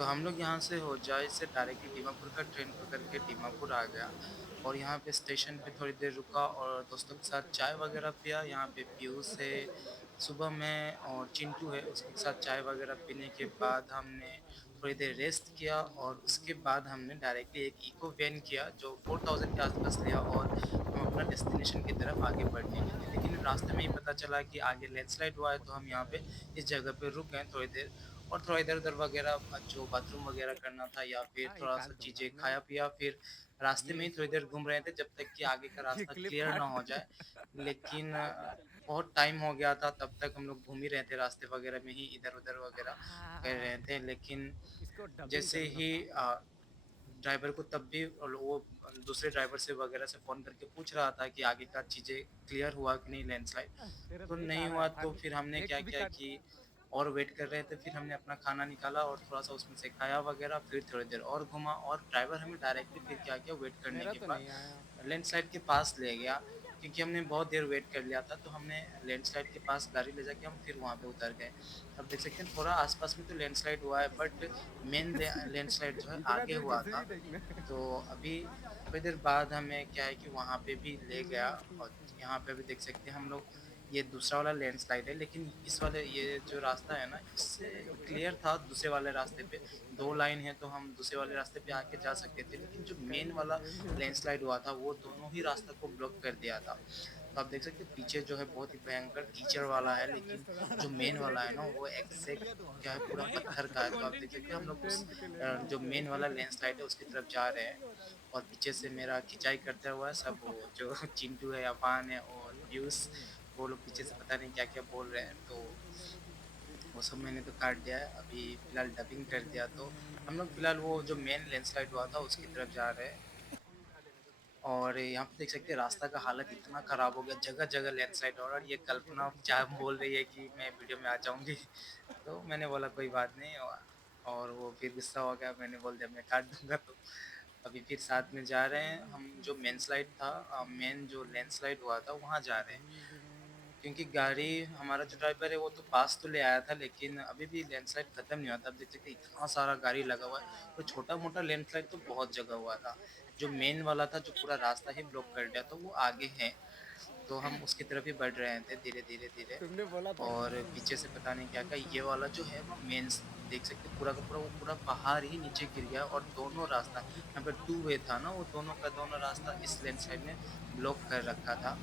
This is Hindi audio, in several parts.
तो हम लोग यहाँ से होजाई से डायरेक्टली दीमापुर का ट्रेन पकड़ के दीमापुर आ गया और यहाँ पे स्टेशन पे थोड़ी देर रुका और दोस्तों के साथ चाय वगैरह पिया। यहाँ पे पीयूष है, सुबह में और चिंटू है, उसके साथ चाय वगैरह पीने के बाद हमने थोड़ी देर रेस्ट किया और उसके बाद हमने डायरेक्टली एक इको वैन किया जो 4000 के आसपास लिया और हम अपना डेस्टिनेशन की तरफ आगे बढ़ने लगे। लेकिन रास्ते में ही पता चला कि आगे लैंडस्लाइड हुआ है, तो हम यहाँ पे इस जगह पे रुक गए थोड़ी देर और थोड़ा इधर-उधर वगैरह जो बाथरूम वगैरह करना था या फिर हाँ, ये थोड़ा-सा काट दूँगा चीज़ें मैं। खाया-पिया, फिर रास्ते में ये ही थोड़ी देर घूम रहे थे जब तक कि आगे का ये रास्ता क्लिप क्लियर ना काट। हो जाए। लेकिन बहुत टाइम हो गया था, तब तक हम लोग घूम ही रहे थे रास्ते वगैरह में ही इधर-उधर वगैरह कर रहे हाँ, थे। लेकिन इसको डबिंग जैसे करूँगा ही बाद में। ड्राइवर को तब भी और वो दूसरे ड्राइवर से वगैरह से फ़ोन करके पूछ रहा था कि आगे का चीज़ें क्लियर हुआ कि नहीं लैंडस्लाइड। तेरा तो देख नहीं आ रहा हुआ है, तो काट फिर हमने ये क्या भी किया काट। कि और वेट कर रहे थे, फिर हमने अपना खाना निकाला और थोड़ा-सा उसमें से खाया वगैरह, फिर थोड़ी देर और घूमा और ड्राइवर हमें डायरेक्टली फिर क्या किया वेट करने मेरा के तो बाद नहीं आया। लैंडस्लाइड के पास ले गया, क्योंकि हमने बहुत देर वेट कर लिया था, तो हमने लैंडस्लाइड के पास गाड़ी ले जाके हम फिर वहाँ पे उतर गए। अब देख सकते हैं थोड़ा आस-पास में तो लैंडस्लाइड हुआ है, बट मेन लैंडस्लाइड जो है इतना आगे दूर हुआ कैसे था। भी देखना। तो अभी थोड़ी देर बाद हमें क्या है कि वहाँ पे भी ले गया और यहाँ पे भी देख सकते हैं हम लोग, ये दूसरा वाला लैंडस्लाइड है, लेकिन इस वाले ये जो रास्ता है ना, इससे क्लियर था दूसरे वाले रास्ते पे 2 लाइन है, तो हम दूसरे वाले रास्ते पे आके जा सकते थे। लेकिन जो मेन वाला लैंडस्लाइड हुआ था, वो दोनों ही रास्ता को ब्लॉक कर दिया था। तो आप देख सकते हैं पीछे जो है बहुत ही भयंकर कीचड़ वाला है, लेकिन जो मेन वाला है ना, वो एग्ज़ैक्ट क्या है पूरा पत्थर का है। तो आप देख सकते हैं हम लोग उस टेंथ के लिए जो मेन वाला लैंडस्लाइड है उसकी तरफ जा रहे हैं और पीछे से मेरा खिंचाई करता हुआ सब वो जो चिंटू है, अफान है और पीयूष, वो लोग पीछे से पता नहीं क्या-क्या बोल रहे हैं। तो वो सब मैंने तो काट दिया है। अभी फ़िलहाल डबिंग कर दिया, तो हम लोग फ़िलहाल वो जो मेन लैंडस्लाइड हुआ था उसकी तरफ जा रहे हैं। और यहाँ पे देख सकते हैं रास्ता का हालत इतना ख़राब हो गया, जगह-जगह लैंडस्लाइड हो रहा है और ये कल्पना चाहे बोल रही है कि मैं वीडियो में आ जाऊँगी। तो मैंने बोला कोई बात नहीं, और वो फिर गुस्सा हो गया, मैंने बोल दिया मैं काट दूँगा। तो अभी फिर साथ में जा रहे हैं हम, जो मेन स्लाइड था मेन जो लैंडस्लाइड हुआ था वहाँ जा रहे हैं। क्योंकि गाड़ी हमारा जो ड्राइवर है वो तो पास तो ले आया था, लेकिन अभी भी लैंडस्लाइड खत्म नहीं हुआ था। आप देख सकते हैं इतना सारा गाड़ी लगा हुआ है, तो छोटा-मोटा लैंडस्लाइड तो बहुत जगह हुआ था। जो मेन वाला था जो पूरा रास्ता ही ब्लॉक कर दिया, तो वो आगे है। तो हम उसकी तरफ ही बढ़ रहे थे धीरे-धीरे, धीरे तुमने बोला था ना। और पीछे से पता नहीं क्या-क्या ये वाला जो है वो मेंस देख सकते हैं पूरा का पूरा वो पूरा पहाड़ ही नीचे गिर गया और दोनों रास्ता यहाँ पे टू वे था ना, वो दोनों का दोनों रास्ता इस लैंडस्लाइड ने ब्लॉक कर रखा था।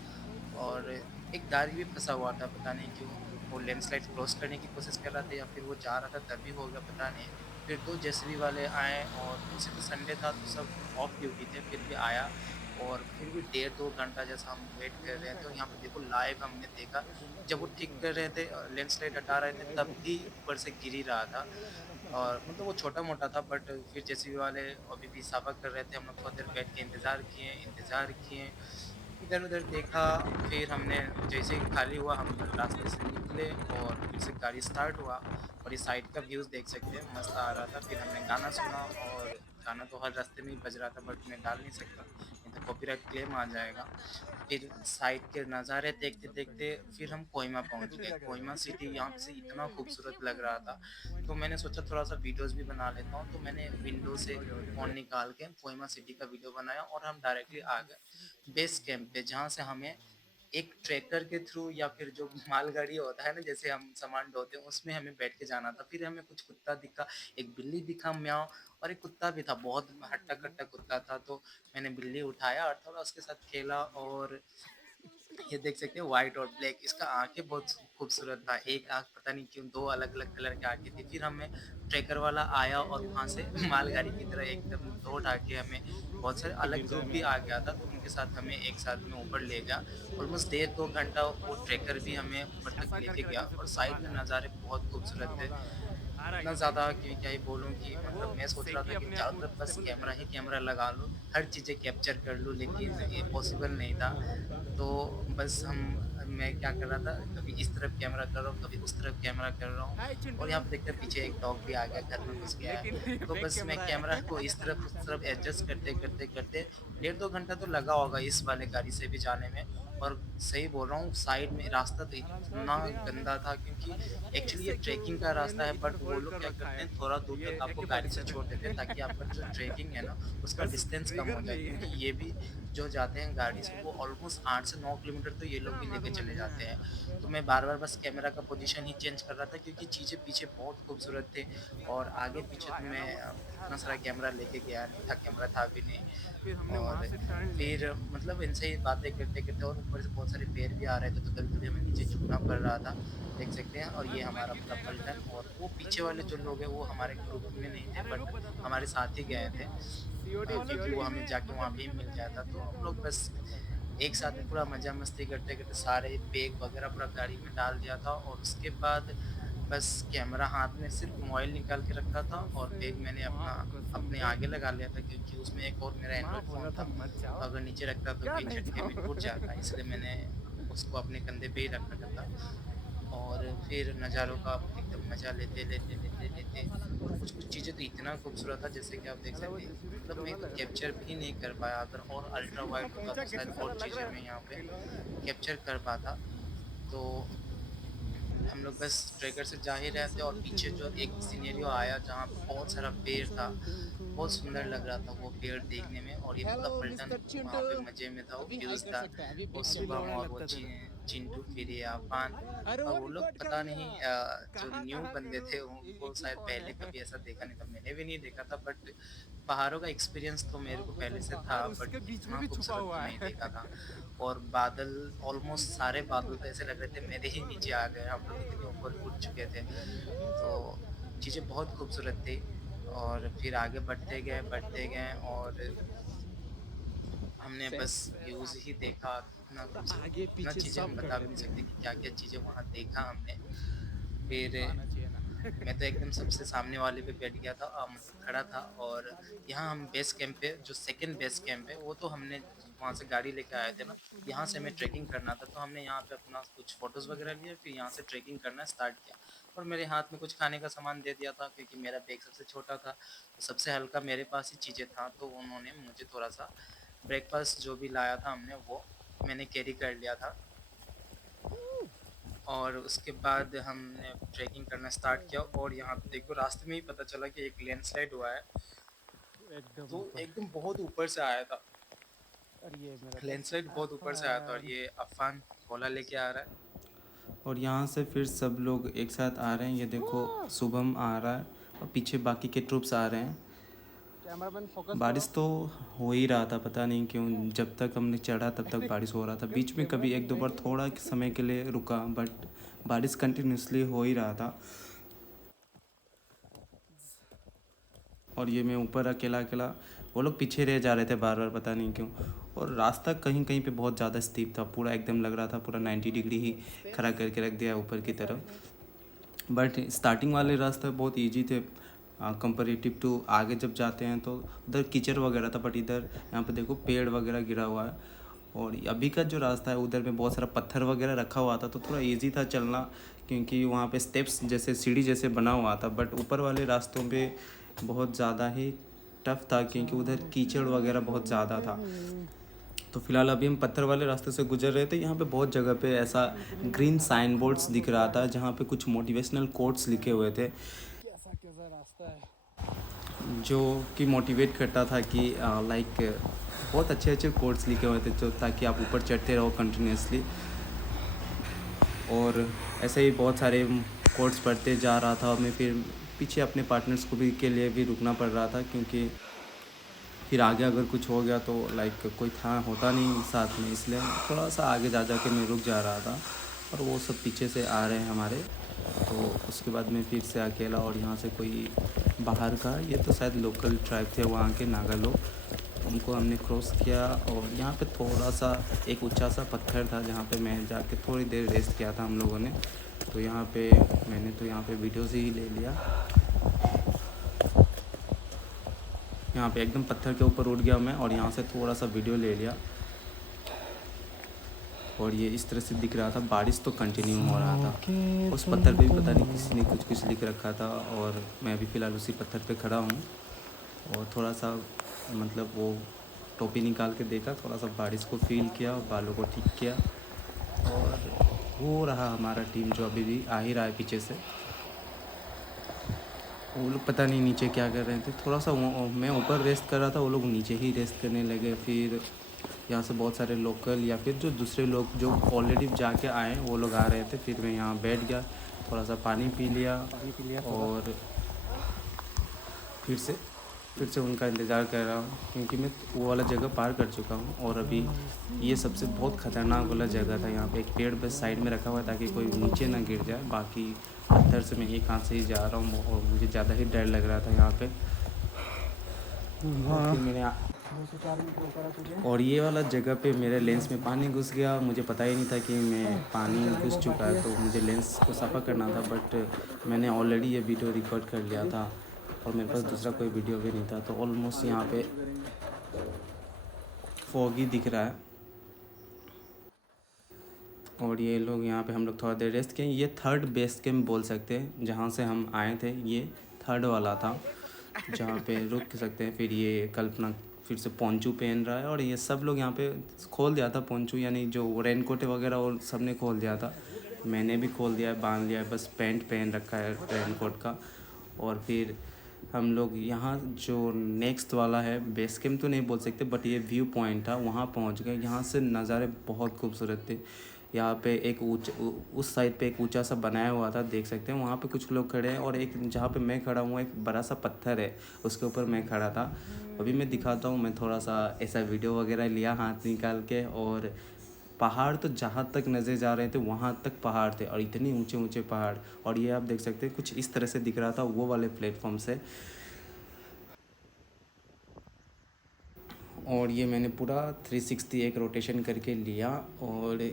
और एक गाड़ी भी फँसा हुआ था, पता नहीं क्यों? वो लैंडस्लाइड क्रॉस करने की कोशिश कर रहा था या फिर वो जा रहा था तभी हो गया, पता नहीं। फिर 2 जेसीबी वाले आए और वैसे तो संडे था तो सब ऑफ ड्यूटी थे, फिर भी आया और फिर भी डेढ़ 2 घंटा जैसा हम वेट कर रहे थे और यहाँ पे देखो लाइव हमने देखा, जब वो ठीक कर रहे थे लैंडस्लाइड हटा रहे थे तब भी ऊपर से गिर ही रहा था। और मतलब वो छोटा-मोटा था, बट फिर जेसीबी वाले अभी भी साफ़ा कर रहे थे, हम लोग थोड़ी देर बैठ के इंतज़ार किए, इधर-उधर देखा, फिर हमने जैसे ही खाली हुआ हम रास्ते से निकले और फिर से गाड़ी स्टार्ट हुआ और ये साइड का व्यूज़ देख सकते हैं, मस्त आ रहा था। फिर हमने गाना सुना और गाना तो हर रास्ते में ही बज रहा था, बट मैं डाल नहीं सकता, नहीं तो कॉपीराइट क्लेम आ जाएगा। फिर साइड के नज़ारे देखते-देखते फिर हम कोहिमा पहुँच गए। कोहिमा सिटी यहाँ से इतना खूबसूरत लग रहा था, तो मैंने सोचा थोड़ा-सा वीडियोज़ भी बना लेता हूँ, तो मैंने विंडो से फ़ोन निकाल के कोहिमा सिटी का वीडियो बनाया और हम डायरेक्टली आ गए बेस कैंप पे, जहाँ से हमें एक ट्रैकर के थ्रू या फिर जो मालगाड़ी होता है ना, जैसे हम सामान ढोते हैं, उसमें हमें बैठ के जाना था। फिर हमें कुछ कुत्ता दिखा, एक बिल्ली दिखा म्याऊँ और एक कुत्ता भी था, बहुत हट्टा-कट्टा कुत्ता था, तो मैंने बिल्ली उठाया और थोड़ा उसके साथ खेला और ये देख सकते हैं व्हाइट और ब्लैक, इसका आँखें बहुत खूबसूरत था। एक आँख पता नहीं क्यों 2 अलग-अलग कलर की आँखें थी। फिर हमें ट्रैकर वाला आया और वहाँ से मालगाड़ी की तरह एकदम दौड़ा के हमें बहुत सारे अलग ग्रुप भी आ गया था, तो उनके साथ हमें एक साथ में ऊपर ले गया। ऑलमोस्ट डेढ़ 2 घंटा वो ट्रैकर भी हमें ऊपर तक ऐसा लेके करके गया रखने से और तो सब साइड आ में जाएगा। नज़ारे बहुत खूबसूरत थे। आ रहा है इतना क्या सही? ज़्यादा कि क्या ही बोलूँ कि मतलब वो मैं सोच रहा था सेकी कि अपने आप चारों तरफ बस स्टेबल रहता कैमरा ही है। कैमरा लगा लूँ, हर चीज़ें कैप्चर कर लूँ, लेकिन ये पॉसिबल नहीं था। तो बस मैं क्या कर रहा था, कभी इस तरफ कैमरा कर रहा हूँ, कभी उस तरफ कैमरा कर रहा हूँ हाय और चिंटू। यहाँ पे देखते हैं पीछे एक डॉग भी आ गया, घर में घुस गया है। लेकिन ये तो फेक बस मैं कैमरा कैमरा है। को इस तरफ उस तरफ एडजस्ट करते, करते, करते डेढ़ 2 घंटा तो लगा होगा इस वाले गाड़ी से भी जाने में और सही बोल रहा हूँ, साइड में रास्ता तो आराम से इतना बैठ के यहाँ गंदा था, क्योंकि ये एक्चुअली ये इससे ट्रेकिंग का रास्ता मैंने है, बट इधर वो होल्ड लोग कर क्या रखा करते है हैं, थोड़ा दूर ये तक आपको गाड़ी से छोड़ देते हैं ताकि आपका जो ट्रेकिंग है ना, उसका बस डिस्टेंस कम ट्रिगर हो जाए, नहीं क्योंकि है ये भी जो जाते हैं गाड़ी से शायद वो ऑलमोस्ट 8 से 9 किलोमीटर तो ये लोग इतना भी लेके मारूंगा चले नहीं जाते हैं। है तो मैं बार-बार बस कैमरा का पोजीशन ही चेंज कर रहा था, क्योंकि चीज़ें पीछे बहुत खूबसूरत थे, और हम लोग जो आगे-पीछे तो आया ना मैं वो अच्छा इतना सारा था कैमरा लेके गया नहीं था, कैमरा था भी नहीं। फिर हमने वहां और से टर्न ले फिर लिया मतलब इनसे ही बातें करते-करते, और ऊपर से बहुत सारे पेड़ भी आ रहे थे, तो कभी-कभी हमें नीचे झुकना पड़ रहा था, देख सकते हैं। और हाँ ये मोबाइल हमारा गिर पूरा जाएगा पलटन, और वो फ्रंट पीछे में वाले लो जो लोग हैं वो हमारे ग्रुप में नहीं थे, अरे बट रुक बताता हूँ हमारे साथ ही गए थे, सीओडी क्योंकि वो सीओडी हमें में जाके वहाँ मतलब पे ही लिखा मिल पता गया नहीं था। तो क्या हम था लोग बस एक साथ में पूरा मज़ा मस्ती करते-करते सारे बैग वगैरह पूरा गाड़ी में डाल दिया था, और उसके बाद बस कैमरा हाथ में सिर्फ़ मोबाइल निकाल के रखा था, कसम और से बैग मैंने माँ अपना कसम अपने बे आगे लगा लिया था, क्योंकि उसमें एक और मेरा माँ एंड्रॉइड बोला फ़ोन था था, मत तो जाओ अगर नीचे रखता तो क्या कहीं नहीं झटके जाओ में टूट जाता, इसलिए मैंने उसको अपने कंधे पे ही रख रखा था। और फिर नज़ारों का एकदम मज़ा लेते और कुछ-कुछ चीज़ें तो इतना खूबसूरत था, जैसे कि आप देख साला वो सकते हैं, जेसीबी मतलब मैं लोहा तो लग रहा कैप्चर भी नहीं कर पाया, अगर और है अल्ट्रा जेसीबी का वाइड होता पंचा तो शायद कैसे और साला लग चीज़ें रहा मैं यहाँ है पे खिलौना कैप्चर कर पाता। तो हम लोग बस ट्रैकर से जा ही रहे थे, और पीछे जो एक सिनेरियो आया जहाँ पे बहुत सारा पेड़ था, बहुत सुंदर लग रहा था वो पेड़ देखने में, और ये पूरा हेलो पलटन मिस्टर चिंटू। वहाँ पे मज़े में था, वो अभी हाई व्यूज़ कर था, सकता है, अभी वो पिक अभी करना शुभम लौड़ा है। और वो लगता तेरा चिंटू फिर ये अफ़ान, अरे और वो वो लोग रिकॉर्ड कर पता लिया। नहीं जो कहाँ न्यू कहाँ बंदे करूँ थे एक उनको ही शायद फोन पहले है कभी ऐसा देखा नहीं था, मैंने भी नहीं देखा था, बट पहाड़ों का एक्सपीरियंस तो मेरे हाँ को पहले मतलब से था, और बट उसके बीच में इतना भी छुपा खूबसूरत तो हुआ नहीं है देखा था। और बादल, ऑलमोस्ट सारे बादल तो ऐसे लग रहे थे मेरे ही नीचे आ गए, हम लोग इतने ऊपर उठ चुके थे। तो चीज़ें बहुत खूबसूरत थी, और फिर आगे बढ़ते गए, और हमने बस व्यूज़ ही देखा, कितना तो खूबसूरत, आगे इतना पीछे चीज़ें सब हम कर बता भी नहीं देते सकते हैं। कि क्या-क्या चीज़ें वहाँ देखा हमने। यही फिर तो आना चाहिए ना मैं तो एकदम सबसे सामने वाले पे बैठ गया था, मतलब खड़ा था, और यहाँ हम बेस कैंप पे, जो सेकंड बेस कैंप है, वो तो हमने वहाँ से गाड़ी लेके आए थे ना, यहाँ से हमें ट्रैकिंग करना था, तो हमने यहाँ पे अपना कुछ फ़ोटोज़ वगैरह लिए, फिर यहाँ से ट्रैकिंग करना स्टार्ट किया, और मेरे हाथ में कुछ खाने का सामान दे दिया था, क्योंकि मेरा बैग सबसे छोटा था, तो सबसे हल्का मेरे पास ही चीज़ें था, तो उन्होंने मुझे थोड़ा-सा ब्रेकफ़ास्ट जो भी लाया था हमने, वो मैंने कैरी कर लिया था। और उसके बाद हमने ट्रैकिंग करना स्टार्ट किया, और यहाँ पे देखो रास्ते में ही पता चला कि एक लैंडस्लाइड हुआ है, एकदम जो ऊपर एकदम बहुत ऊपर से आया था। और ये मेरा दोस्त लैंडस्लाइड बहुत ऊपर से आया था, और अफान ये अफ़ान गोला लेके आ रहा है। और यहाँ से फिर सब लोग एक साथ आ रहे हैं, ये देखो शुभम आ रहा है, और पीछे बाकी के ट्रूप्स आ रहे हैं। कैमरामैन फोकस करो बारिश तो हो ही रहा था, पता नहीं क्यों, जब तक हमने चढ़ा तब तक बारिश हो रहा था, बीच में कैमरा कभी पे एक दो बार नहीं थोड़ा समय के लिए रुका, बट बारिश कंटिन्यूसली हो ही रहा था। और ये मैं ऊपर अकेला अकेला, वो लोग पीछे रह जा रहे थे बार बार, पता नहीं क्यों। और रास्ता कहीं कहीं पे बहुत ज़्यादा स्टीप था, पूरा एकदम लग रहा था पूरा 90 डिग्री ही खड़ा करके रख दिया ऊपर की तरफ। बट स्टार्टिंग वाले रास्ते बहुत इजी थे कंपेरेटिव टू, आगे जब जाते हैं तो उधर कीचड़ वगैरह था, बट इधर यहाँ पे देखो पेड़ वगैरह गिरा हुआ है। और अभी का जो रास्ता है उधर में बहुत सारा पत्थर वगैरह रखा हुआ था, तो थोड़ा इजी था चलना, क्योंकि वहाँ पे स्टेप्स जैसे सीढ़ी जैसे बना हुआ था। बट ऊपर वाले रास्तों पे बहुत ज़्यादा ही टफ था, क्योंकि उधर कीचड़ वगैरह बहुत ज़्यादा था। तो फिलहाल अभी हम पत्थर वाले रास्ते से गुजर रहे थे, यहाँ पे बहुत जगह पे ऐसा ग्रीन साइन बोर्ड्स दिख रहा था, जहाँ पे कुछ मोटिवेशनल कोट्स लिखे हुए थे, कैसा कैसा रास्ता है जो कि मोटिवेट करता था कि लाइक बहुत अच्छे अच्छे कोट्स लिखे हुए थे, जो ताकि आप ऊपर चढ़ते रहो कंटिन्यूसली। और ऐसे ही बहुत सारे कोट्स पढ़ते जा रहा था, और मैं फिर पीछे अपने पार्टनर्स को भी के लिए भी रुकना पड़ रहा था, क्योंकि फिर आगे अगर कुछ हो गया तो लाइक कोई था होता नहीं साथ में, इसलिए थोड़ा सा आगे जा के मैं रुक जा रहा था, और वो सब पीछे से आ रहे हैं हमारे। तो उसके बाद मैं फिर से अकेला, और यहाँ से कोई बाहर का, ये तो शायद लोकल ट्राइब थे वहाँ के नागा लोग, उनको हमने क्रॉस किया। और यहाँ पे थोड़ा सा एक ऊंचा सा पत्थर था, जहाँ पे मैं जाके थोड़ी देर रेस्ट किया था हम लोगों ने। तो यहाँ पे मैंने तो यहाँ पे वीडियोज़ ही ले लिया। यहाँ पे एकदम पत्थर के ऊपर उठ गया मैं, और यहाँ से थोड़ा सा वीडियो ले लिया। और ये इस तरह से दिख रहा था, बारिश तो कंटिन्यू हो रहा था। उस पत्थर पे भी पता नहीं किसी ने कुछ कुछ लिख रखा था, और मैं अभी फ़िलहाल उसी पत्थर पे खड़ा हूँ। और थोड़ा सा मतलब वो टोपी निकाल के देखा, थोड़ा सा बारिश को फील किया, बालों को ठीक किया। और वो रहा हमारा टीम जो अभी भी आ ही रहा है पीछे से। वो लोग पता नहीं नीचे क्या कर रहे थे, थोड़ा सा मैं ऊपर रेस्ट कर रहा था, वो लोग नीचे ही रेस्ट करने लगे। फिर यहाँ से बहुत सारे लोकल या फिर जो दूसरे लोग जो ऑलरेडी जाके आए वो लोग आ रहे थे। फिर मैं यहाँ बैठ गया, थोड़ा सा पानी पी लिया और फिर से उनका इंतज़ार कर रहा हूँ, क्योंकि मैं वो वाला जगह पार कर चुका हूँ। और अभी ये सबसे बहुत ख़तरनाक वाला जगह था। यहाँ पे एक पेड़ बस साइड में रखा हुआ है ताकि कोई नीचे ना गिर जाए। बाकी पत्थर से मैं एक हाथ से ही जा रहा हूँ और मुझे ज़्यादा ही डर लग रहा था यहाँ पे। फिर मैंने और ये वाला जगह पे मेरे लेंस में पानी घुस गया। मुझे पता ही नहीं था कि मैं पानी घुस चुका है, तो मुझे लेंस को सफ़ा करना था। बट मैंने ऑलरेडी ये वीडियो रिकॉर्ड कर लिया था और मेरे पास दूसरा कोई वीडियो भी नहीं था। तो ऑलमोस्ट यहाँ पे फॉगी दिख रहा है और ये लोग यहाँ पे हम लोग थोड़ा देर रेस्ट किए। ये थर्ड बेस कैंप बोल सकते हैं, जहाँ से हम आए थे। ये थर्ड वाला था जहाँ पे रुक सकते हैं। फिर ये कल्पना फिर से पोंचू पहन रहा है और ये सब लोग यहाँ पे खोल दिया था पोंचू, यानी जो रेनकोट वगैरह और सब ने खोल दिया था। मैंने भी खोल दिया है, बांध लिया है, बस पैंट पहन रखा है रेनकोट का। और फिर हम लोग यहाँ जो नेक्स्ट वाला है बेस कैंप तो नहीं बोल सकते, बट ये व्यू पॉइंट था, वहाँ पहुँच गए। यहाँ से नज़ारे बहुत खूबसूरत थे। यहाँ पे एक उस साइड पे एक ऊंचा सा बनाया हुआ था, देख सकते हैं। वहाँ पे कुछ लोग खड़े हैं और एक जहाँ पे मैं खड़ा हूँ एक बड़ा सा पत्थर है, उसके ऊपर मैं खड़ा था। अभी मैं दिखाता हूँ। मैं थोड़ा सा ऐसा वीडियो वगैरह लिया हाथ निकाल के, और पहाड़ तो जहाँ तक नज़र जा रहे थे वहाँ तक पहाड़ थे और इतने ऊंचे ऊंचे पहाड़। और ये आप देख सकते हैं कुछ इस तरह से दिख रहा था वो वाले प्लेटफॉर्म से। और ये मैंने पूरा 360 एक रोटेशन करके लिया और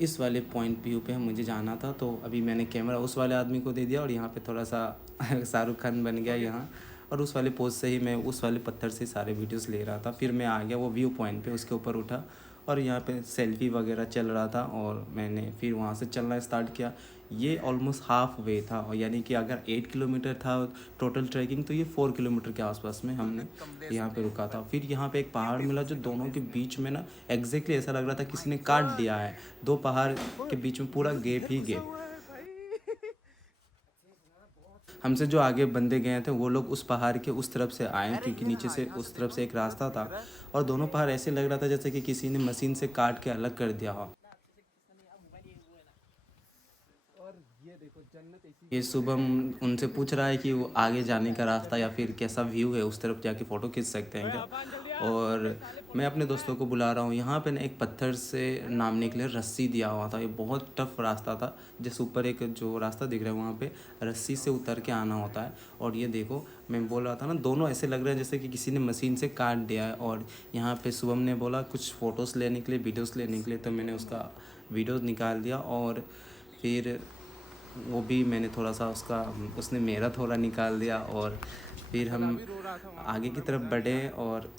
इस वाले पॉइंट व्यू पे मुझे जाना था। तो अभी मैंने कैमरा उस वाले आदमी को दे दिया और यहाँ पे थोड़ा सा शाहरुख खान बन गया यहाँ। और उस वाले पोज से ही मैं उस वाले पत्थर से सारे वीडियोस ले रहा था। फिर मैं आ गया वो व्यू पॉइंट पे, उसके ऊपर उठा और यहाँ पे सेल्फी वगैरह चल रहा था। और मैंने फिर वहाँ से चलना स्टार्ट किया। ये ऑलमोस्ट हाफ वे था, और यानी कि अगर 8 किलोमीटर था टोटल ट्रैकिंग, तो ये 4 किलोमीटर के आसपास में हमने यहाँ पे रुका था। फिर यहाँ पे एक पहाड़ मिला जो दोनों के बीच में ना एग्जैक्टली ऐसा लग रहा था किसी ने काट दिया है। दो पहाड़ के बीच में पूरा गैप ही गैप। हमसे जो आगे बंदे गए थे वो लोग उस पहाड़ के उस तरफ से आए, क्योंकि नीचे से उस तरफ से एक रास्ता था और दोनों पहाड़ ऐसे लग रहा था जैसे कि किसी ने मशीन से काट के अलग कर दिया हो। ये शुभम उनसे पूछ रहा है कि वो आगे जाने का रास्ता या फिर कैसा व्यू है, उस तरफ जाके फ़ोटो खींच सकते हैं क्या। और मैं अपने दोस्तों को बुला रहा हूँ। यहाँ पे ना एक पत्थर से नामने के लिए रस्सी दिया हुआ था। ये बहुत टफ रास्ता था। जैसे ऊपर एक जो रास्ता दिख रहा है वहाँ पे रस्सी से उतर के आना होता है। और ये देखो मैं बोल रहा था ना, दोनों ऐसे लग रहे हैं जैसे कि किसी ने मशीन से काट दिया है। और यहाँ पे शुभम ने बोला कुछ फ़ोटोज़ लेने के लिए, वीडियोज़ लेने के लिए, तो मैंने उसका वीडियो निकाल दिया। और फिर वो भी मैंने थोड़ा सा उसने मेरा थोड़ा निकाल दिया। और फिर हम आगे की तरफ बढ़े। और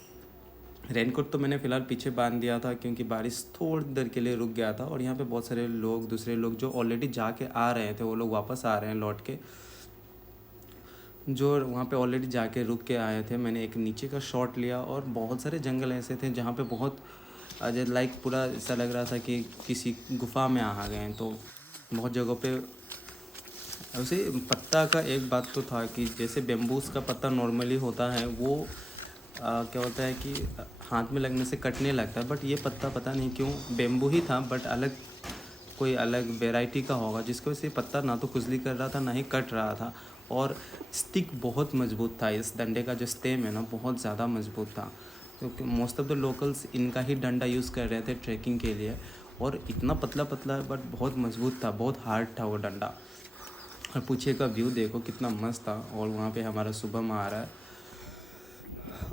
रेनकोट तो मैंने फ़िलहाल पीछे बांध दिया था क्योंकि बारिश थोड़ी देर के लिए रुक गया था। और यहाँ पे बहुत सारे लोग, दूसरे लोग जो ऑलरेडी जाके आ रहे थे, वो लोग वापस आ रहे हैं लौट के, जो वहाँ पे ऑलरेडी जाके रुक के आए थे। मैंने एक नीचे का शॉट लिया और बहुत सारे जंगल ऐसे थे जहाँ पे बहुत लाइक पूरा ऐसा लग रहा था कि किसी गुफा में आ गए हैं। तो बहुत जगहों पे वैसे पत्ता का एक बात तो था कि जैसे बेम्बूस का पत्ता नॉर्मली होता है वो क्या होता है कि हाथ में लगने से कटने लगता है, बट ये पत्ता पता नहीं क्यों बेम्बू ही था, बट कोई अलग वेराइटी का होगा, जिसकी वजह से पत्ता ना तो खुजली कर रहा था ना ही कट रहा था। और स्टिक बहुत मजबूत था, इस डंडे का जो स्टेम है ना बहुत ज़्यादा मजबूत था, क्योंकि मोस्ट ऑफ द लोकल्स इनका ही डंडा यूज़ कर रहे थे ट्रैकिंग के लिए। और इतना पतला पतला है बट बहुत मजबूत था, बहुत हार्ड था वो डंडा। और पीछे का व्यू देखो कितना मस्त था। और वहाँ पे हमारा शुभम आ रहा है।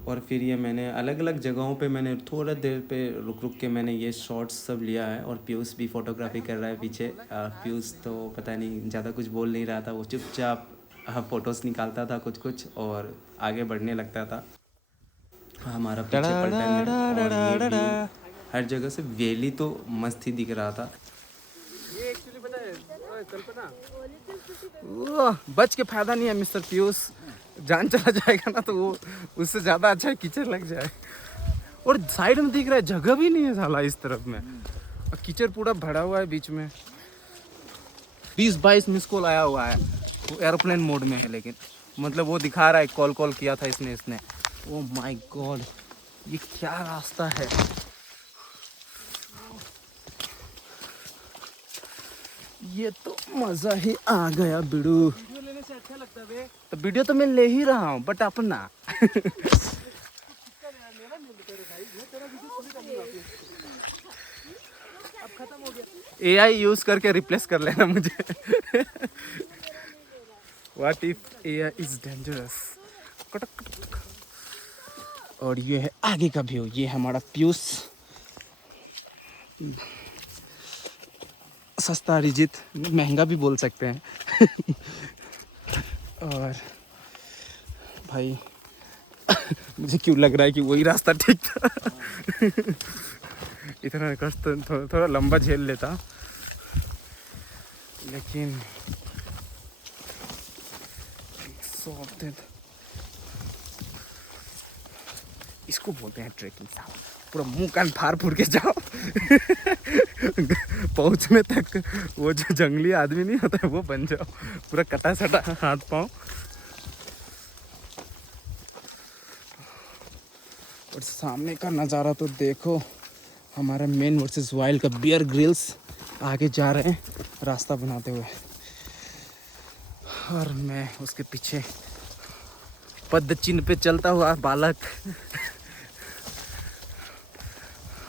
और फिर ये मैंने अलग अलग जगहों पे मैंने थोड़ा देर पे रुक के मैंने ये शॉट्स सब लिया है। और पीयूष भी फ़ोटोग्राफी कर रहा है पीछे। पीयूष तो पता नहीं ज़्यादा कुछ बोल नहीं रहा था, वो चुपचाप फ़ोटोज़ निकालता था कुछ और आगे बढ़ने लगता था। हमारा पीछे पलटन है और ये व्यू हर जगह से वैली तो मस्त ही दिख रहा था। ये एक्चुअली पता है कल्पना, बच के फायदा नहीं है मिस्टर पीयूष। जान चला जाएगा ना तो वो उससे ज़्यादा अच्छा है कीचड़ लग जाए। और साइड में दिख रहा है जगह भी नहीं है साला इस तरफ में, और कीचड़ पूरा भरा हुआ है बीच में। 20-22 मिस कॉल आया हुआ है, वो एरोप्लेन मोड में है, लेकिन मतलब वो दिखा रहा है कॉल किया था इसने। ओ माय गॉड, ये क्या रास्ता है। ये तो मजा ही आ गया बिड़ू। वीडियो लेने से अच्छा लगता है बे। तो वीडियो तो मैं ले ही रहा हूँ, बट अपना AI यूज करके रिप्लेस कर लेना मुझे। What if AI is dangerous? और ये है आगे का व्यू, ये हमारा पीयूष सस्ता अरिजीत, महंगा भी बोल सकते हैं। और भाई मुझे क्यों लग रहा है कि वही रास्ता ठीक था। इतना कष्ट तो थोड़ा लंबा झेल लेता, लेकिन इसको बोलते हैं ट्रेकिंग साहब। पूरा मुंह कान फाड़ फूड़ के जाओ। पहुंचने तक वो जो जंगली आदमी नहीं होता है वो बन जाओ, पूरा कटा सटा हाथ पाँव। और सामने का नज़ारा तो देखो, हमारा मेन वर्सेस वाइल्ड का बियर ग्रिल्स आगे जा रहे हैं रास्ता बनाते हुए, और मैं उसके पीछे पद चिन्ह पे चलता हुआ बालक।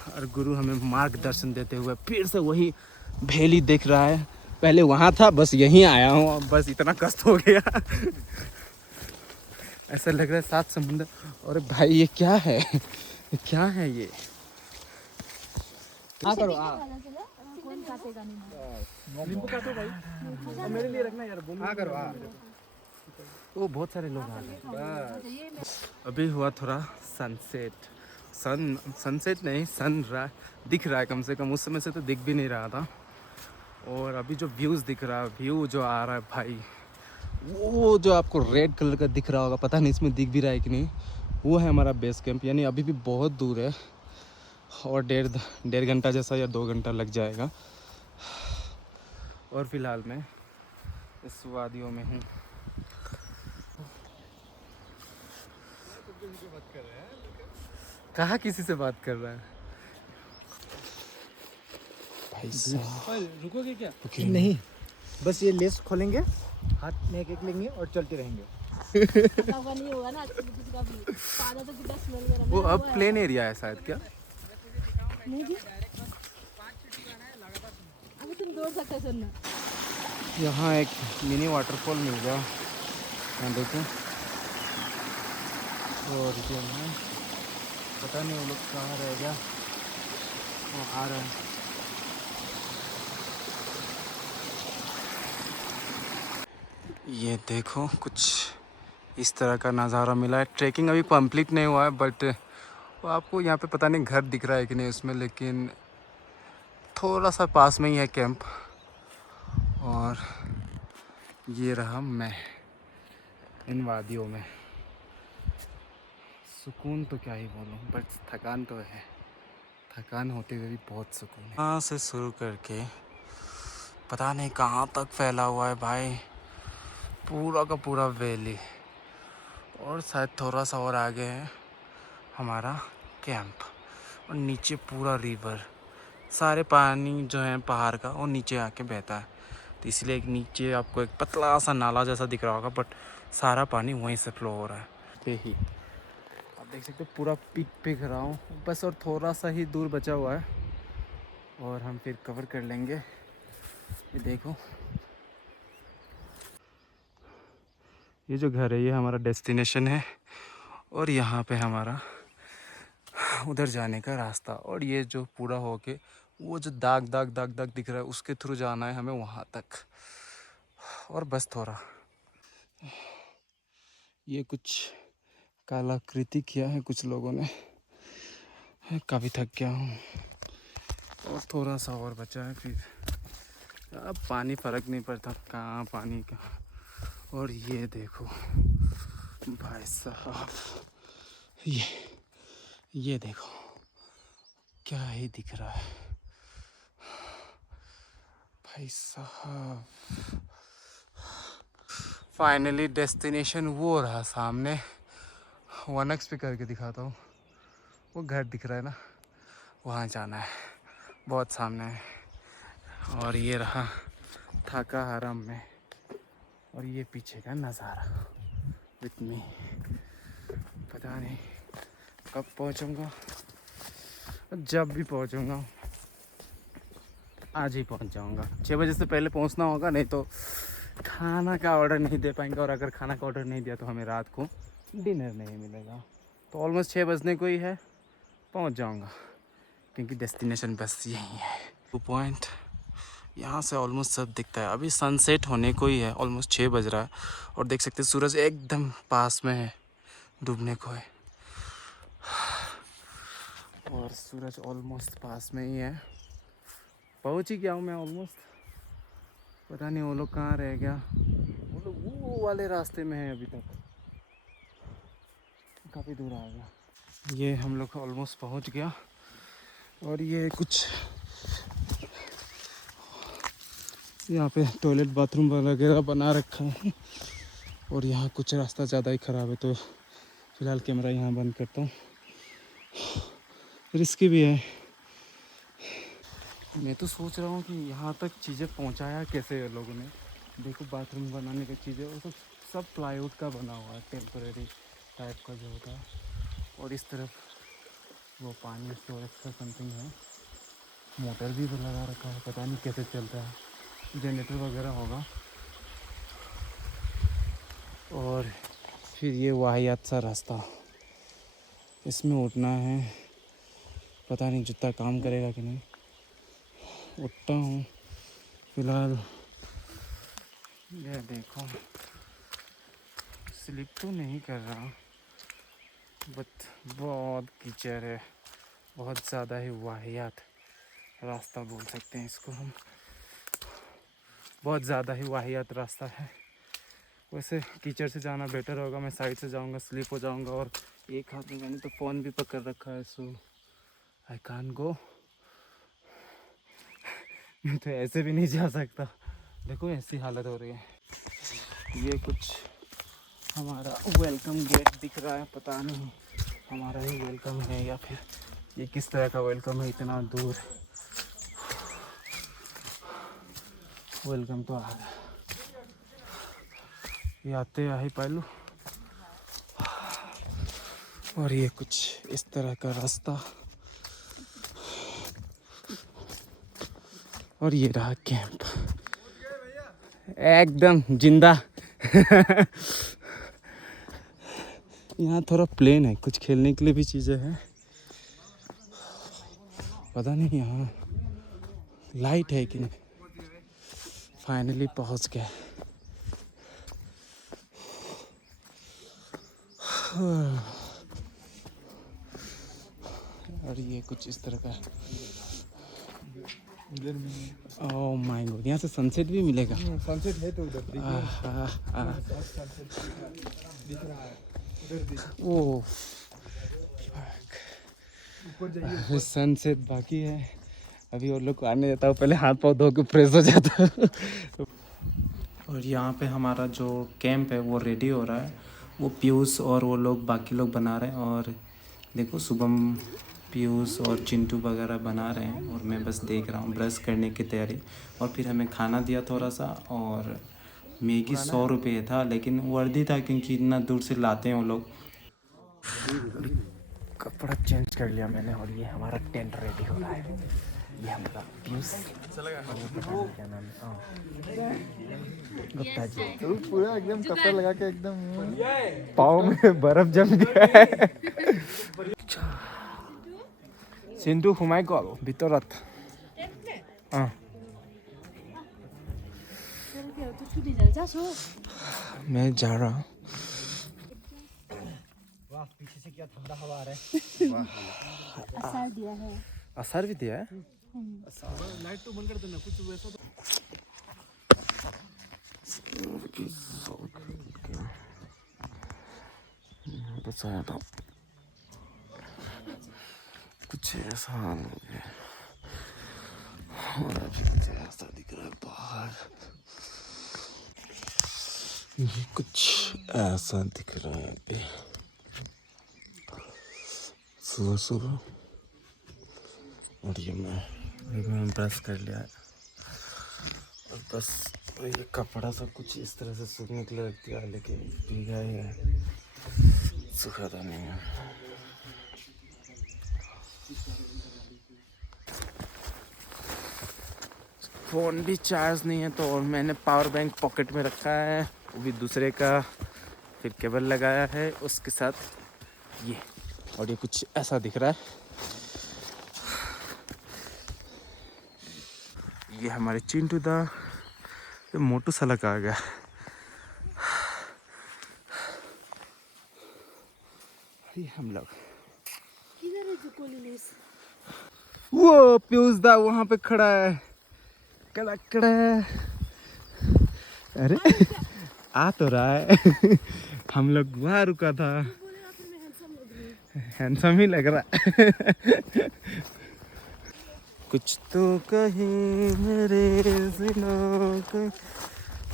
और गुरु हमें मार्गदर्शन देते हुए फिर से वही भेली दिख रहा है। पहले वहाँ था, बस यहीं आया हूँ, बस इतना कष्ट हो गया। ऐसा लग रहा है 7 समुंदर। और भाई ये क्या है, ये क्या है ये? हाँ करो, कौन काटेगा नहीं? नींबू काटो भाई, और मेरे लिए रखना यार। हाँ करो, हाँ। वो बहुत सारे लोग आ गए। अभी हुआ थोड़ा सनसेट, सनसेट नहीं, दिख रहा है कम से कम, उस समय से तो दिख भी नहीं रहा था। और अभी जो व्यूज़ दिख रहा है, व्यू जो आ रहा है भाई, वो जो आपको रेड कलर का दिख रहा होगा, पता नहीं इसमें दिख भी रहा है कि नहीं, वो है हमारा बेस कैंप। यानी अभी भी बहुत दूर है, और डेढ़ घंटा जैसा या 2 घंटा लग जाएगा। और फिलहाल मैं इस वादियों में हूँ। कहाँ किसी से बात कर रहा है भाई साहब? रुकोगे क्या? नहीं, बस ये लेस खोलेंगे, हाथ में एक लेंगे और चलते रहेंगे। नहीं होगा ना, किसी का भी पाना तो कितना स्मेल कर रहा है। वो अब प्लेन एरिया है शायद, क्या? नहीं जी, अभी तुम दौड़ सकते हो सुनना। यहाँ एक मिनी वाटरफॉल मिल गया, यहाँ देखो। और ये है, पता नहीं वो लोग कहाँ रह गया, वो आ रहा है। ये देखो कुछ इस तरह का नज़ारा मिला है। ट्रैकिंग अभी कंप्लीट नहीं हुआ है, बट वो आपको यहाँ पे पता नहीं घर दिख रहा है कि नहीं उसमें, लेकिन थोड़ा सा पास में ही है कैंप। और ये रहा मैं इन वादियों में। सुकून तो क्या ही बोलूँ, बट थकान तो है, थकान होते हुए भी बहुत सुकून है। यहाँ से शुरू करके पता नहीं कहाँ तक फैला हुआ है भाई, पूरा का पूरा वैली। और शायद थोड़ा सा और आगे है हमारा कैंप, और नीचे पूरा रिवर, सारे पानी जो है पहाड़ का वो नीचे आके बहता है। तो इसलिए एक नीचे आपको एक पतला सा नाला जैसा दिख रहा होगा, बट सारा पानी वहीं से फ्लो हो रहा है पे ही। आप देख सकते हो पूरा पीक पे खड़ा हूँ बस, और थोड़ा सा ही दूर बचा हुआ है और हम फिर कवर कर लेंगे। ये देखो, ये जो घर है ये हमारा डेस्टिनेशन है, और यहाँ पे हमारा उधर जाने का रास्ता। और ये जो पूरा होके वो जो दाग दिख रहा है, उसके थ्रू जाना है हमें वहाँ तक। और बस थोड़ा ये कुछ कलाकृति किया है कुछ लोगों ने, काफ़ी थक गया हूँ। और थोड़ा सा और बचा है, फिर अब पानी फ़र्क नहीं पड़ता कहाँ पानी का। और ये देखो भाई साहब, ये देखो क्या ही दिख रहा है भाई साहब। फाइनली डेस्टिनेशन वो रहा सामने। 1x पे करके दिखाता हूँ, वो घर दिख रहा है ना, वहाँ जाना है, बहुत सामने है। और ये रहा थाका हरम में, और ये पीछे का नज़ारा विथ मी। पता नहीं कब पहुँचूँगा, जब भी पहुँचूँगा आज ही पहुँच जाऊँगा। 6 बजे से पहले पहुँचना होगा, नहीं तो खाना का ऑर्डर नहीं दे पाएंगे, और अगर खाना का ऑर्डर नहीं दिया तो हमें रात को डिनर नहीं मिलेगा। तो ऑलमोस्ट 6 बजने को ही है, पहुँच जाऊँगा, क्योंकि डेस्टिनेशन बस यही है। 2 पॉइंट यहाँ से ऑलमोस्ट सब दिखता है। अभी सनसेट होने को ही है, ऑलमोस्ट 6 बज रहा है, और देख सकते हैं सूरज एकदम पास में है, डूबने को है, और सूरज ऑलमोस्ट पास में ही है। पहुँच ही गया हूँ मैं ऑलमोस्ट। पता नहीं वो लोग कहाँ रह गया, वो लोग वो वाले रास्ते में है अभी तक, काफ़ी दूर आ गया। ये हम लोग ऑलमोस्ट पहुँच गया, और ये कुछ यहाँ पे टॉयलेट बाथरूम वगैरह बना रखा है, और यहाँ कुछ रास्ता ज़्यादा ही ख़राब है, तो फ़िलहाल कैमरा यहाँ बंद करता हूँ, रिस्की भी है। मैं तो सोच रहा हूँ कि यहाँ तक चीज़ें पहुँचाया कैसे है लोगों ने। देखो बाथरूम बनाने की चीज़ें, वो सब प्लाईवुड का बना हुआ है, टेम्परेरी टाइप का जो होता है। और इस तरफ वो पानी स्टोरेज का समथिंग है, मोटर भी लगा रखा है, पता नहीं कैसे चलता है, जनरेटर वगैरह होगा। और फिर ये वाहियात सा रास्ता, इसमें उठना है, पता नहीं जूता काम करेगा कि नहीं। उठता हूँ फिलहाल। ये देखो स्लिप तो नहीं कर रहा, बट बहुत कीचड़ है, बहुत ज़्यादा ही वाहियात रास्ता बोल सकते हैं इसको हम, बहुत ज़्यादा ही वाहियात रास्ता है। वैसे कीचड़ से जाना बेटर होगा, मैं साइड से जाऊंगा, स्लिप हो जाऊंगा, और एक हाथ में मैंने तो फ़ोन भी पकड़ रखा है, सो आई कांट गो। मैं तो ऐसे भी नहीं जा सकता, देखो ऐसी हालत हो रही है। ये कुछ हमारा वेलकम गेट दिख रहा है, पता नहीं हमारा ही वेलकम है या फिर ये किस तरह का वेलकम है, इतना दूर वेलकम तो आ गया। ये आते आ ही पालू, और ये कुछ इस तरह का रास्ता, और ये रहा कैंप एकदम जिंदा। यहाँ थोड़ा प्लेन है, कुछ खेलने के लिए भी चीज़ें हैं, पता नहीं यहाँ लाइट है कि नहीं। फाइनली पहुँच गए। और ये कुछ इस तरह का, ओह माय गॉड, यहाँ से सनसेट भी मिलेगा। सनसेट है तो उधर दिख रहा है, ओह ऊपर जाइए। सनसेट बाकी है अभी, और लोग को आने देता हूँ, पहले हाथ पाँव धो के फ्रेश हो जाता है। और यहाँ पे हमारा जो कैंप है वो रेडी हो रहा है, वो पीयूष और वो लोग बाकी लोग बना रहे हैं। और देखो शुभम, पीयूष और चिंटू वगैरह बना रहे हैं, और मैं बस देख रहा हूँ ब्रश करने की तैयारी। और फिर हमें खाना दिया थोड़ा सा, और मैगी 100 रुपये था, लेकिन वर्दी था क्योंकि इतना दूर से लाते हैं वो लोग। कपड़ा चेंज कर लिया मैंने, और ये हमारा टेंट रेडी हो रहा है। ये हमारा पीयूष, क्या नाम है, गुप्ता जी। तो पूरा एकदम कपड़ा लगा के एकदम पाँव में बर्फ जम गया है। सिंधु घुमाई गल ভিতৰত मैं जा रहा हूँ। वाह, पीछे से क्या ठंडा हवा आ रहा है। असर दिया है। असर भी दिया है। लाइट तो बंद कर देना, कुछ वैसा तो बस आया था, कुछ कुछ ऐसा हाल हो गया और अभी कुछ ऐसा दिख रहा है बाहर। ये कुछ ऐसा दिख रहा है अभी सुबह सुबह। और ये मैं ब्रश कर लिया है और बस ये कपड़ा सब कुछ इस तरह से सूखने के लिए रख दिया, लेकिन भीगा ही है, सूखा तो नहीं है। फ़ोन भी चार्ज नहीं है तो मैंने पावर बैंक पॉकेट में रखा है, वो भी दूसरे का, फिर केबल लगाया है उसके साथ ये। और ये कुछ ऐसा दिख रहा है। ये हमारे चिंटू दा, ये मोटू साला का आ गया। ये हम लोग किधर है जुकोलिस? वो पीयूष दा वहाँ पे खड़ा है, कड़कड़ा। अरे आ तो रहा है। हम लोग वहाँ रुका था। बोलेगा फिर मैं हैंडसम लग रही हूँ। हैंडसम ही लग रहा है। कुछ तो कहीं मेरे सीनों को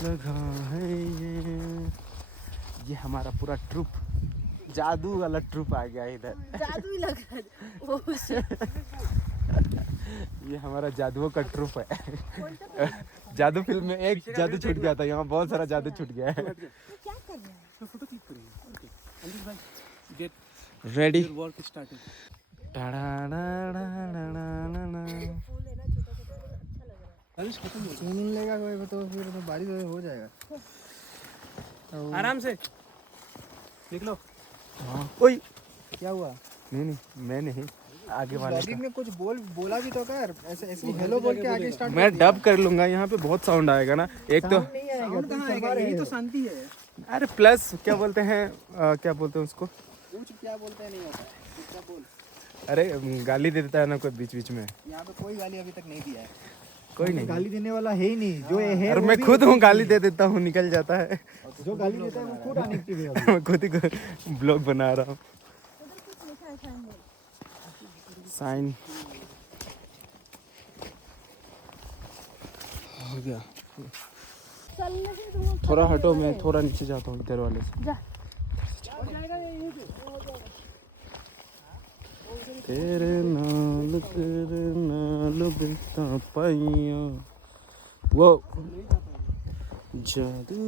लगा है ये हमारा पूरा ट्रुप, जादू वाला ट्रुप आ गया इधर। जादू ही लग रहा है। वो ये हमारा जादुओं का ट्रुप है। जादू फिल्म में एक जादू छूट गया था, यहाँ बहुत सारा जादू छूट गया है। क्या कर रहा है? रेडी। फूल है ना छोटा छोटा, अच्छा लग रहा है। सुन लेगा कोई तो फिर तो बारिश हो जाएगा। आराम से देख लो। हाँ ओए क्या हुआ? नहीं मैं नहीं, आगे वाले लॉजिक में कुछ बोला भी तो कर, ऐसे ऐसे हेलो बोल के आगे स्टार्ट। मैं डब कर लूंगा, यहाँ पे बहुत साउंड आएगा ना। एक तो नहीं आएगा, तुम करवा रहे हो। शांति है। अरे प्लस क्या बोलते हैं, क्या बोलते हैं उसको, कुछ क्या बोलते हैं नहीं होता है, कुछ क्या बोल। अरे गाली दे देता है ना कोई बीच बीच में। यहाँ पे कोई गाली अभी तक नहीं दिया है, कोई नहीं, गाली देने वाला है ही नहीं। जो ये है और वो मैं भी- खुद हूँ, गाली दे देता हूँ, निकल जाता है। जो गाली देता है वो खुद आने की है अभी। मैं खुद ही ब्लॉग बना रहा हूँ। उधर कुछ लिखा है साइन में। साइन हो गया। चलने से तुम थोड़ा हटो, मैं थोड़ा नीचे जाता हूँ इधर वाले से। जा। तेरे नाल बिता पाइया वो जादू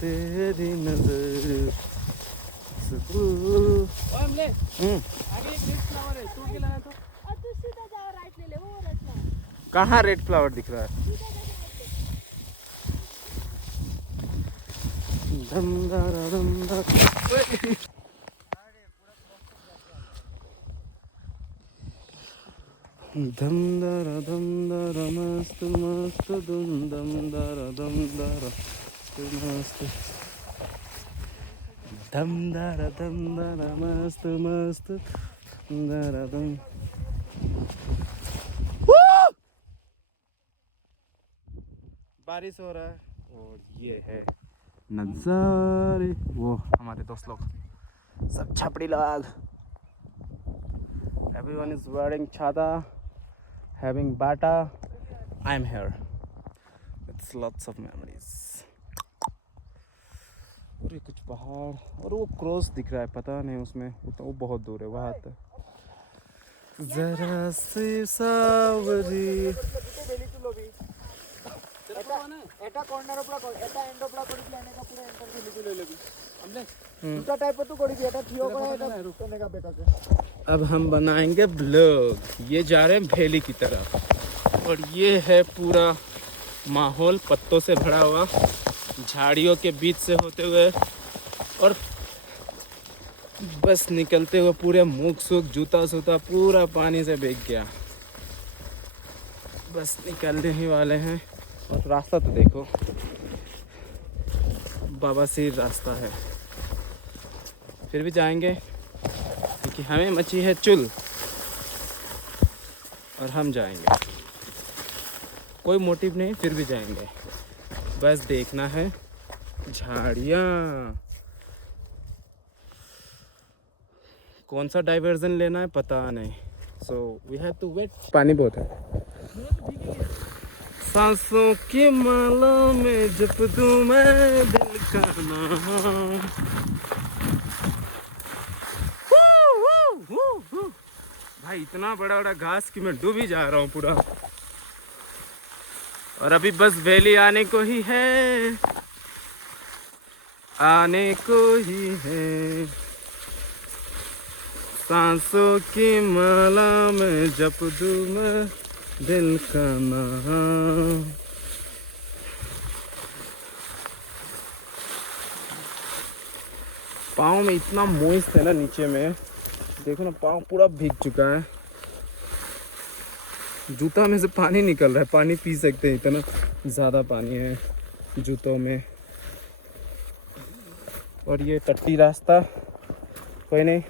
तेरी नजर और तू सीधा जाओ, राइट ले ले, वो राइट। कहाँ रेड फ्लावर दिख रहा है? दमदारा दमदारा। दमदारा मस्त मस्त दमदारा मस्त दमदारा मस्त मस्त दमदारा दम। बारिश हो रहा है और ये है नज़ारे। वो हमारे दोस्त लोग सब छपड़ी लोग, everyone is wearing छाता, having bata. I'm here. It's lots of memories. और ये कुछ पहाड़ और वो क्रॉस दिख रहा है, पता नहीं उसमें वो बहुत दूर है वहाँ तक। जरा सी सावरी এটা কর্নার উপর এটা এন্ড উপর করিবি এনেকা পুরো এন্টার করে লিখে লইবি हमने দুটো টাইপ তো করিবি, এটা থিও করে এটা এনেকা বেকাকে। अब हम बनाएंगे ब्लॉग। ये जा रहे हैं भेली की तरफ और ये है पूरा माहौल पत्तों से भरा हुआ, झाड़ियों के बीच से होते हुए और बस निकलते हुए पूरे मुख सूख जूता सूता पूरा पानी से भीग गया। बस निकलने ही वाले हैं और रास्ता तो देखो, बाबा सिर रास्ता है, फिर भी जाएंगे क्योंकि हमें मची है चुल और हम जाएंगे। कोई मोटिव नहीं, फिर भी जाएंगे। बस देखना है झाड़ियाँ, कौन सा डाइवर्जन लेना है पता नहीं, so we have to wait. पानी बहुत है। सांसों की माला में जप दूं मैं दिल का नाम। भाई इतना बड़ा बड़ा घास कि मैं डूब ही जा रहा हूँ पूरा। और अभी बस वैली आने को ही है, आने को ही है। सांसों की माला में जप दूं मैं दिल का नाम। पाँव में इतना मोइस्ट है ना नीचे में, देखो ना पाँव पूरा भीग चुका है। जूता में से पानी निकल रहा है, पानी पी सकते हैं, इतना ज़्यादा पानी है जूतों में। और ये टट्टी रास्ता कोई नहीं,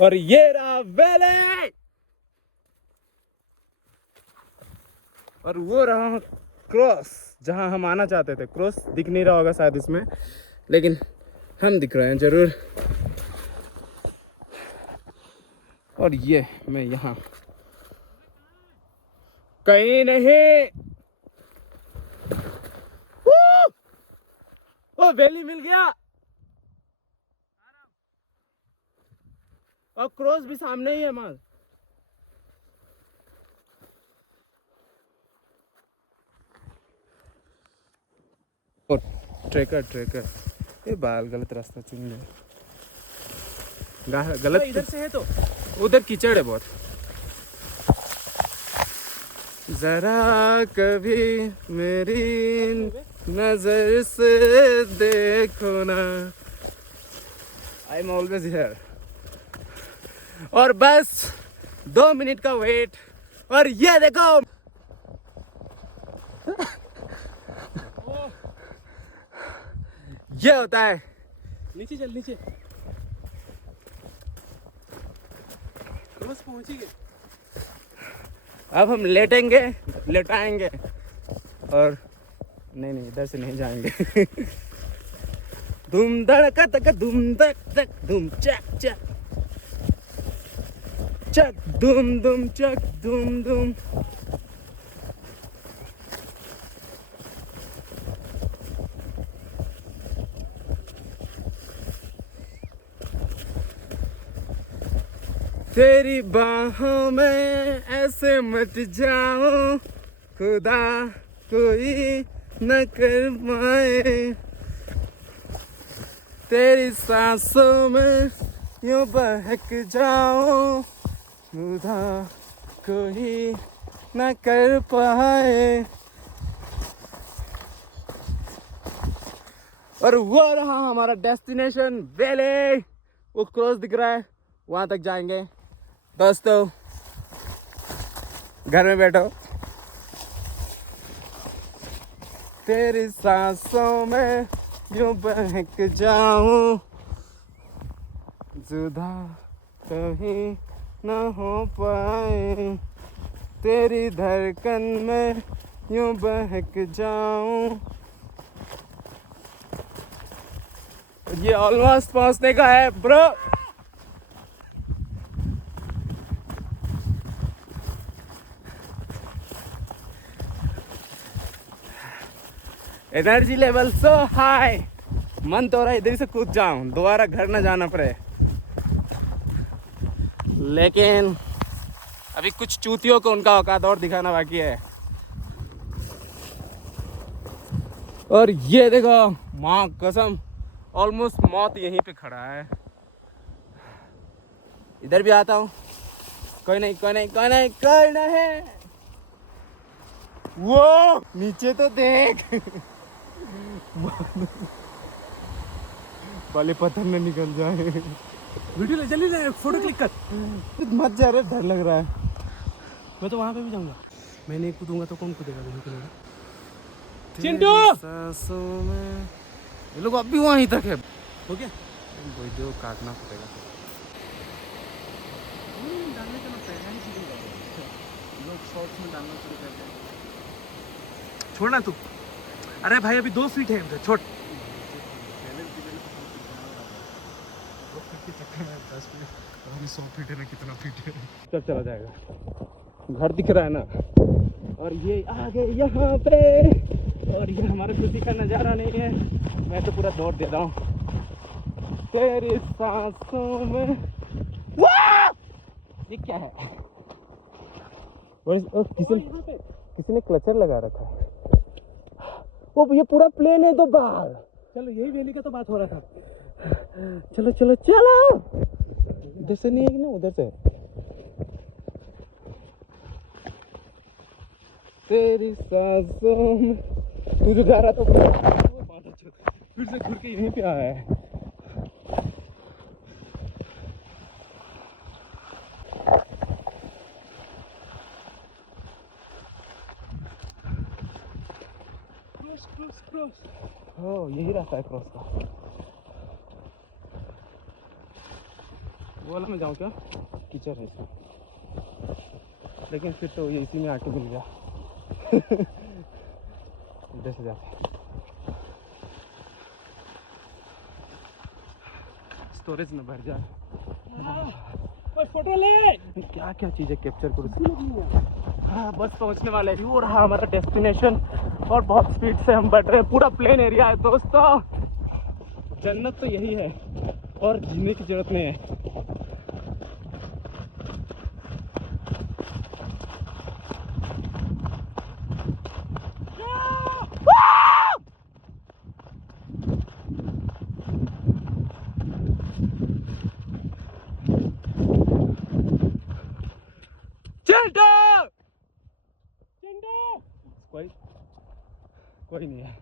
और ये रहा वैली, और वो रहा क्रॉस जहां हम आना चाहते थे। क्रॉस दिख नहीं रहा होगा शायद इसमें, लेकिन हम दिख रहे हैं जरूर। और ये मैं यहाँ कहीं नहीं। ओ वैली मिल गया, और क्रॉस भी सामने ही है माल। ट्रेकर ये बाल गलत रास्ता चुन लिया। गलत इधर से है तो उधर कीचड़ है बहुत। जरा कभी मेरी नजर से देखो ना, आई एम ऑलवेज हियर। और बस 2 मिनट का वेट, और ये देखो ये होता है। नीचे चल, नीचे बस पहुंची गए। अब हम लेटेंगे, लेटाएंगे, और नहीं इधर से नहीं जाएंगे। धूम धड़का तक धूम धक धक धूम चक चक चक धूम धूम चक धूम धूम। तेरी बाहों में ऐसे मत जाओ, खुदा कोई न कर पाए। तेरी सांसों में यूं बहक जाओ, खुदा कोई न कर पाए। और वो रहा हमारा डेस्टिनेशन वैली, वो क्रॉस दिख रहा है, वहां तक जाएंगे। दोस्तों घर में बैठो, तेरी सांसों में यूं बहक जाऊं, जुदा कहीं न हो पाए। तेरी धड़कन में यूं बहक जाऊं। ये ऑलमोस्ट पहुंचने का है bro. Energy level so high, मन तो रहा है इधर से कूद जाऊं, दोबारा घर ना जाना पड़े। लेकिन अभी कुछ चूतियों को उनका औकात और दिखाना बाकी है। और ये देखो माँ कसम, ऑलमोस्ट मौत यहीं पे खड़ा है। इधर भी आता हूँ, कोई नहीं कोई नहीं कोई नहीं कोई नहीं। वो नीचे तो देख। वाले पत्थर न निकल जाए। वीडियो ले जल्दी ले, फोटो क्लिक कर। मत जा रहा, डर लग रहा है। मैं तो वहां पे भी जाऊंगा। मैं नहीं कूदूंगा तो कौन कूदेगा? चिंटू सांसों में, ये लोग अब भी वहीं तक है। हो गया वीडियो काटना पड़ेगा। डालने का मैं पहले ही शुरू कर दूं, लोग शॉर्ट्स में डालना शुरू कर दें। छोड़ना तू, अरे भाई अभी 2 फीट है उधर, छोड़। के चक्कर में 10 फीट पता नहीं 100 फीट है ना कितना फीट है। चल चला जाएगा। घर दिख रहा है ना, और ये आगे यहाँ पे, और ये हमारे खुशी का नज़ारा नहीं है। मैं तो पूरा दौड़ दे रहा हूँ तेरी सांसों में। वाह! ये क्या है? किसी ने क्लचर लगा रखा है। वो ये पूरा प्लेन है तो बाहर। चलो यही वैली का तो बात हो रहा था। चलो चलो चलो, इधर से नहीं है ना, उधर से। तेरी सांसों में तू जो गा रहा था फिर से घुर के यहीं पे आया है। क्रॉस यही रास्ता है क्रॉस का। वो वाला मैं जाऊँ क्या? कीचड़ है इसमें, लेकिन फिर तो ये इसी में आके मिल गया। इधर से जाते स्टोरेज में भर जाए। फोटो ले, क्या क्या चीजें कैप्चर करो। हाँ बस पहुंचने वाले हैं। वो रहा हमारा डेस्टिनेशन, और बहुत स्पीड से हम बढ़ रहे हैं। पूरा प्लेन एरिया है दोस्तों। जन्नत तो यही है, और जीने की जरूरत नहीं है। कोई नहीं है।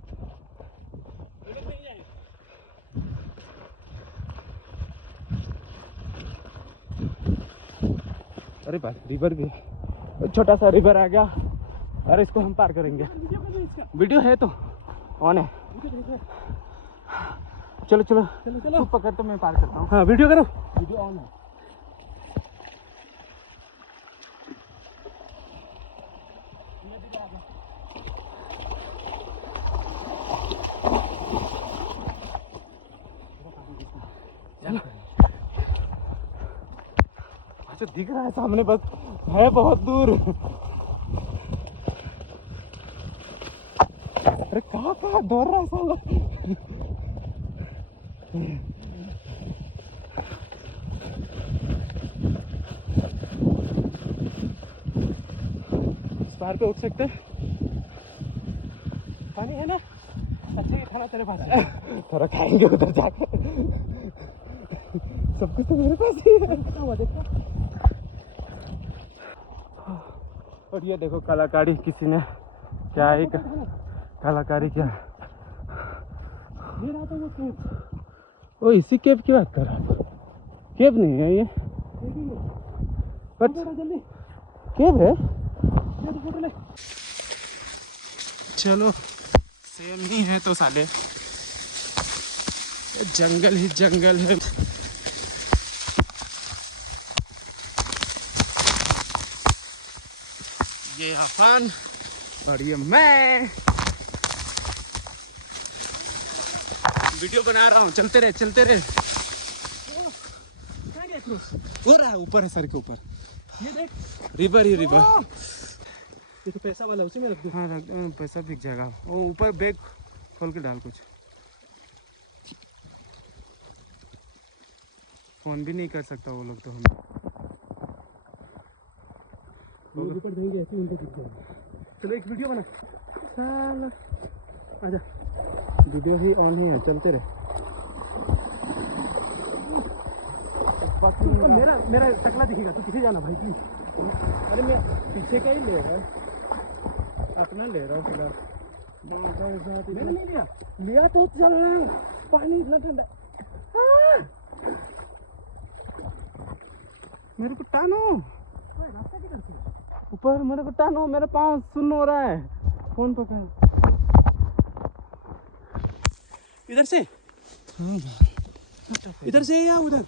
अरे भाई रिवर भी, छोटा सा रिवर आ गया, अरे इसको हम पार करेंगे। वीडियो है तो ऑन है। चलो चलो तू पकड़ तो मैं पार करता हूँ। हाँ वीडियो करो, वीडियो ऑन है। अच्छा दिख रहा है सामने, बस है बहुत दूर। अरे कहाँ दौड़ रहा है साला। इस पार पे उठ सकते? पानी है ना? अच्छा ये खाना तेरे पास है। थोड़ा खाएंगे उधर जाकर। सब कुछ तो मेरे पास ही है। देखो, और ये देखो कलाकारी किसी ने क्या ही कलाकारी क्या। वो इसी केव की बात कर रहा है। केव नहीं है ये, बट केव है। चलो सेम ही है तो साले, जंगल ही जंगल है। ये अफान और ये मैं वीडियो बना रहा हूँ। चलते रहे चलते रहे। हो रहा है ऊपर है, सर के ऊपर। ये देख रिवर ही रिवर। ये तो पैसा वाला, उसी में रख दो। हाँ रख दो, पैसा दिख जाएगा। वो ऊपर बैग खोल के डाल। कुछ फोन भी नहीं कर सकता वो लोग तो। हम ऊपर देंगे ऐसे उनको दिख जाएगा। चलो एक वीडियो बना। साला आजा, वीडियो ही ऑन ही है, चलते रहे। मेरा मेरा टकला दिखेगा तो पीछे जाना भाई प्लीज। अरे मैं पीछे का ही ले रहा है, अपना ले रहा हूँ फिलहाल। मैंने नहीं लिया, लिया तो चल। पानी इतना ठंडा। मेरे को टानो ऊपर, मेरे को टानो। मेरा पाँव सुन्न हो रहा है। फोन पकड़ इधर से। इधर से या उधर?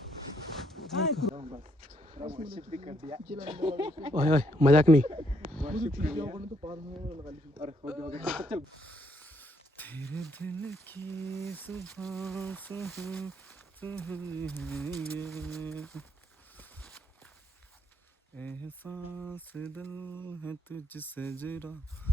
ओए ओए मजाक नहीं। तेरे दिल की सुबह हैं ये एहसास दिल है तुझसे जुड़ा